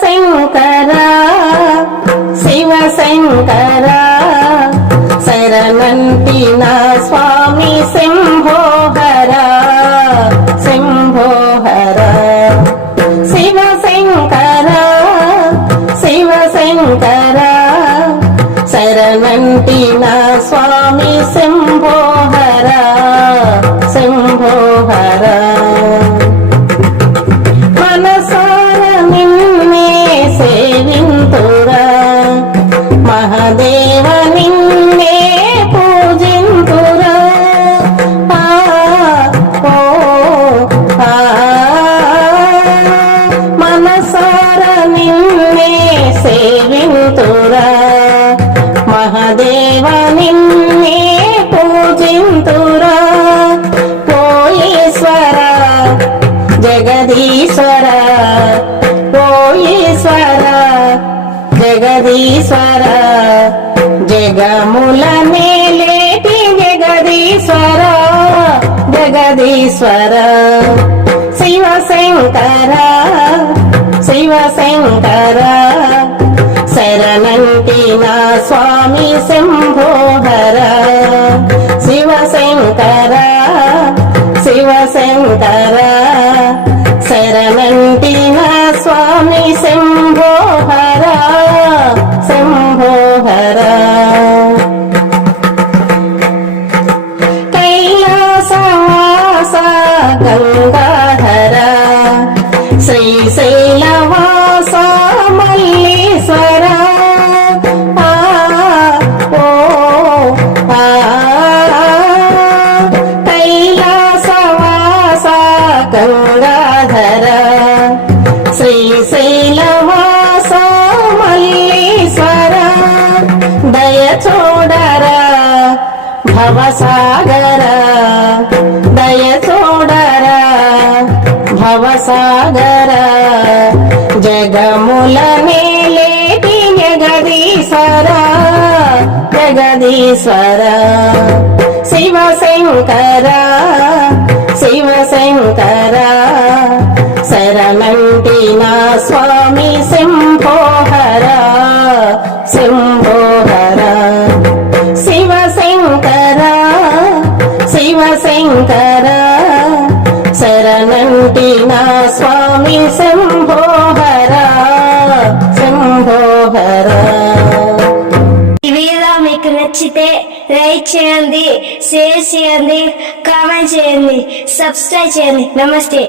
శంకర శివ శంకర శరణంటి నా స్వామి శంభోహర శంభోహర శివ శంకర శివ శంకర శరణంటి నా స్వామి శంభోహర శంభోహర మనసార నిన్నే సేవింతురా మహాదేవ నిన్నే పూజింతురా మనసార నిన్నే సేవింతురా మహాదేవ నిన్నే పూజింతురా ఓ ఈశ్వర జగదీశ్వర ఓ ఈశ్వర జగదీశ్వర జగముల నేలేటి జగదీశ్వర జగదీశ్వర శివ శంకర శివ శంకర శరణంటి నా స్వామి శంభోహర శివ శంకర శివ శంకర శరణంటి నా స్వామి శంభోహర శంభోహర కైలాసవాస గంగాధర శ్రీశైలవాస మల్లీశ్వర కైలాసవాస గంగాధర శ్రీశైలవాస మల్లీశ్వర దయ చూడర భవసాగర దయ చూడర భవసాగర జగముల నేలేటి జగదీశ్వర జగదీశ్వర శివ శంకర శివ శంకర శరణంటి నా స్వామి శంభోహర శంభోహర శివ శంకర శివ శంకర శరణంటి నా స్వామి శంభోహర శంభోహర. ఈ వీడియో మీకు నచ్చితే లైక్ చేయండి, షేర్ చేయండి, కామెంట్ చేయండి, సబ్స్క్రైబ్ చేయండి. నమస్తే.